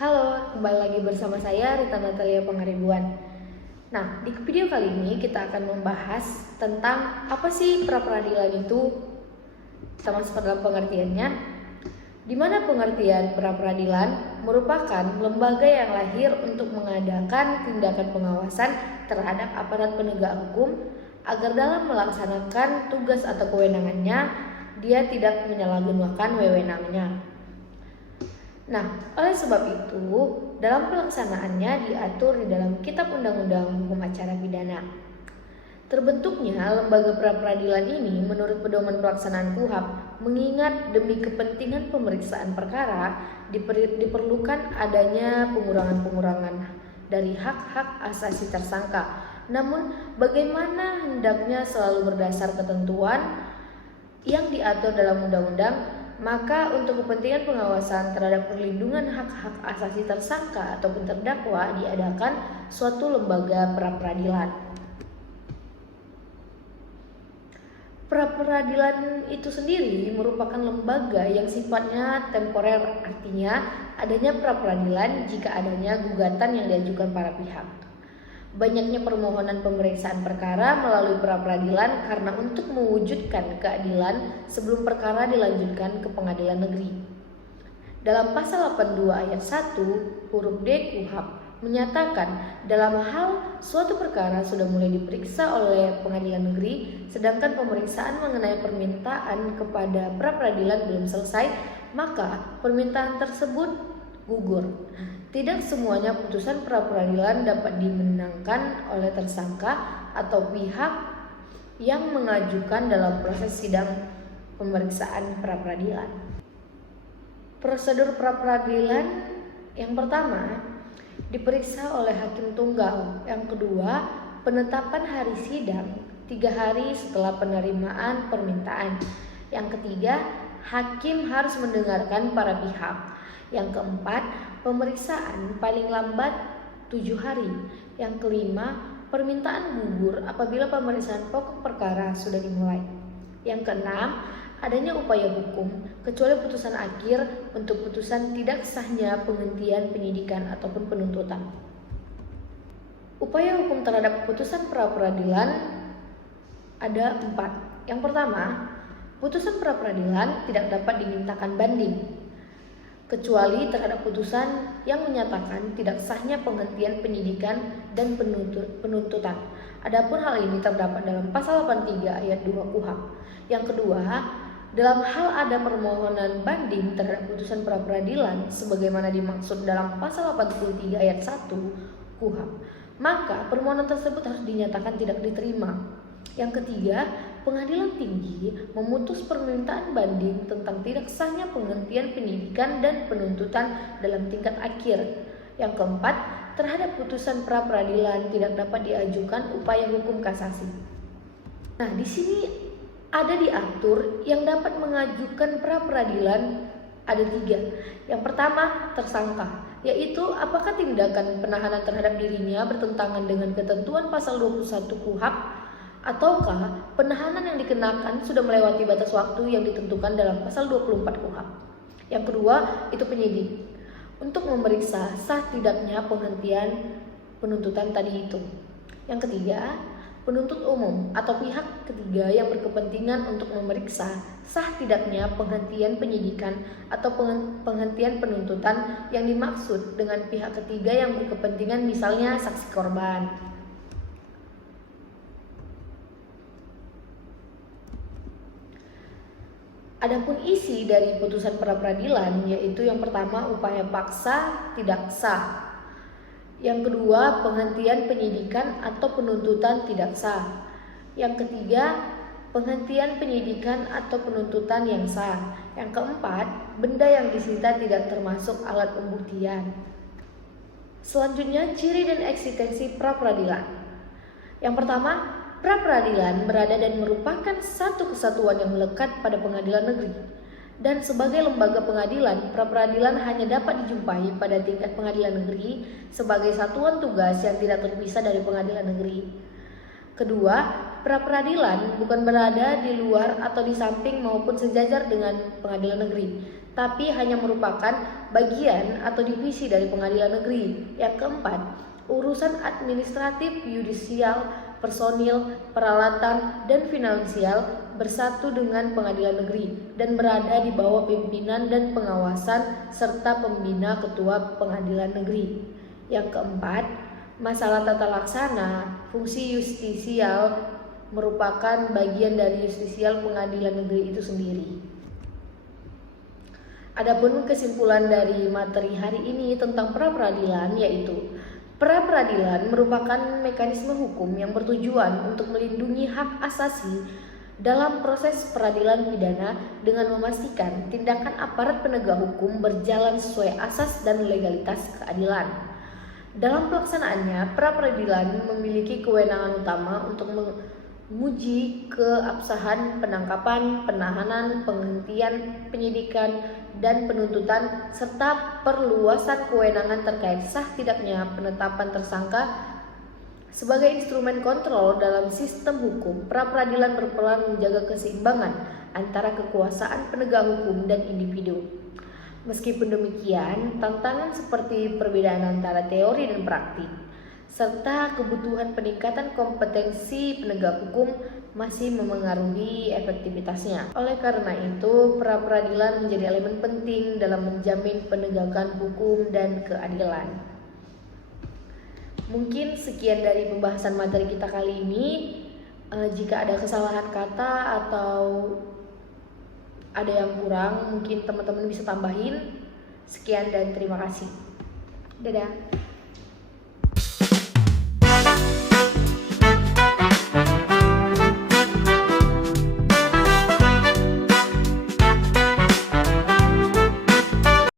Halo, kembali lagi bersama saya Rita Natalia Pangaribuan. Nah, di video kali ini kita akan membahas tentang apa sih pra-peradilan itu. Kita masuk ke dalam pengertiannya, di mana pengertian pra-peradilan merupakan lembaga yang lahir untuk mengadakan tindakan pengawasan terhadap aparat penegak hukum agar dalam melaksanakan tugas atau kewenangannya dia tidak menyalahgunakan wewenangnya. Nah, oleh sebab itu, dalam pelaksanaannya diatur di dalam Kitab Undang-Undang Hukum Acara Pidana. Terbentuknya lembaga pra-peradilan ini menurut pedoman pelaksanaan KUHP mengingat demi kepentingan pemeriksaan perkara diperlukan adanya pengurangan-pengurangan dari hak-hak asasi tersangka. Namun, bagaimana hendaknya selalu berdasar ketentuan yang diatur dalam undang-undang, maka untuk kepentingan pengawasan terhadap perlindungan hak-hak asasi tersangka ataupun terdakwa diadakan suatu lembaga pra-peradilan. Pra-peradilan itu sendiri merupakan lembaga yang sifatnya temporer, artinya adanya pra-peradilan jika adanya gugatan yang diajukan para pihak. Banyaknya permohonan pemeriksaan perkara melalui pra-peradilan karena untuk mewujudkan keadilan sebelum perkara dilanjutkan ke pengadilan negeri. Dalam pasal 82 ayat 1 huruf D KUHP menyatakan dalam hal suatu perkara sudah mulai diperiksa oleh pengadilan negeri sedangkan pemeriksaan mengenai permintaan kepada pra-peradilan belum selesai, maka permintaan tersebut gugur. Tidak semuanya putusan pra-peradilan dapat dimenangkan oleh tersangka atau pihak yang mengajukan dalam proses sidang pemeriksaan pra-peradilan. Prosedur pra-peradilan yang pertama, diperiksa oleh hakim tunggal. Yang kedua, penetapan hari sidang 3 hari setelah penerimaan permintaan. Yang ketiga, hakim harus mendengarkan para pihak. Yang keempat, pemeriksaan paling lambat 7 hari. Yang kelima, permintaan gugur apabila pemeriksaan pokok perkara sudah dimulai. Yang keenam, adanya upaya hukum kecuali putusan akhir untuk putusan tidak sahnya penghentian penyidikan ataupun penuntutan. Upaya hukum terhadap putusan pra-peradilan ada 4. Yang pertama, putusan pra-peradilan tidak dapat dimintakan banding kecuali terhadap putusan yang menyatakan tidak sahnya penghentian penyidikan dan penuntutan. Adapun hal ini terdapat dalam pasal 83 ayat 2 KUHP. Yang kedua, dalam hal ada permohonan banding terhadap putusan pra-peradilan sebagaimana dimaksud dalam pasal 83 ayat 1 KUHP, maka permohonan tersebut harus dinyatakan tidak diterima. Yang ketiga, pengadilan tinggi memutus permintaan banding tentang tidak sahnya penghentian penyidikan dan penuntutan dalam tingkat akhir. Yang keempat, terhadap putusan pra-peradilan tidak dapat diajukan upaya hukum kasasi. Nah, di sini ada diatur yang dapat mengajukan pra-peradilan ada 3. Yang pertama, tersangka, yaitu apakah tindakan penahanan terhadap dirinya bertentangan dengan ketentuan pasal 21 KUHP ataukah penahanan yang dikenakan sudah melewati batas waktu yang ditentukan dalam pasal 24 KUHP. Yang kedua, itu penyidik untuk memeriksa sah tidaknya penghentian penuntutan tadi itu. Yang ketiga, penuntut umum atau pihak ketiga yang berkepentingan untuk memeriksa sah tidaknya penghentian penyidikan atau penghentian penuntutan yang dimaksud dengan pihak ketiga yang berkepentingan misalnya saksi korban. Adapun isi dari putusan pra-peradilan yaitu yang pertama upaya paksa tidak sah. Yang kedua, penghentian penyidikan atau penuntutan tidak sah. Yang ketiga, penghentian penyidikan atau penuntutan yang sah. Yang keempat, benda yang disita tidak termasuk alat pembuktian. Selanjutnya, ciri dan eksistensi pra-peradilan. Yang pertama, pra-peradilan berada dan merupakan satu kesatuan yang melekat pada pengadilan negeri. Dan sebagai lembaga pengadilan, pra-peradilan hanya dapat dijumpai pada tingkat pengadilan negeri sebagai satuan tugas yang tidak terpisah dari pengadilan negeri. Kedua, pra-peradilan bukan berada di luar atau di samping maupun sejajar dengan pengadilan negeri, tapi hanya merupakan bagian atau divisi dari pengadilan negeri. Yang keempat, urusan administratif, yudisial, personil, peralatan, dan finansial bersatu dengan pengadilan negeri dan berada di bawah pimpinan dan pengawasan serta pembina ketua pengadilan negeri. Yang keempat, masalah tata laksana, fungsi justisial merupakan bagian dari justisial pengadilan negeri itu sendiri. Adapun kesimpulan dari materi hari ini tentang pra-peradilan yaitu pra-peradilan merupakan mekanisme hukum yang bertujuan untuk melindungi hak asasi dalam proses peradilan pidana dengan memastikan tindakan aparat penegak hukum berjalan sesuai asas dan legalitas keadilan. Dalam pelaksanaannya, pra-peradilan memiliki kewenangan utama untuk menguji keabsahan penangkapan, penahanan, penghentian, penyidikan, dan penuntutan, serta perluasan kewenangan terkait sah tidaknya penetapan tersangka. Sebagai instrumen kontrol dalam sistem hukum, pra-peradilan berperan menjaga keseimbangan antara kekuasaan penegak hukum dan individu. Meskipun demikian, tantangan seperti perbedaan antara teori dan praktik, serta kebutuhan peningkatan kompetensi penegak hukum masih memengaruhi efektivitasnya. Oleh karena itu, pra-peradilan menjadi elemen penting dalam menjamin penegakan hukum dan keadilan. Mungkin sekian dari pembahasan materi kita kali ini. Jika ada kesalahan kata atau ada yang kurang, mungkin teman-teman bisa tambahin. Sekian dan terima kasih. Dadah.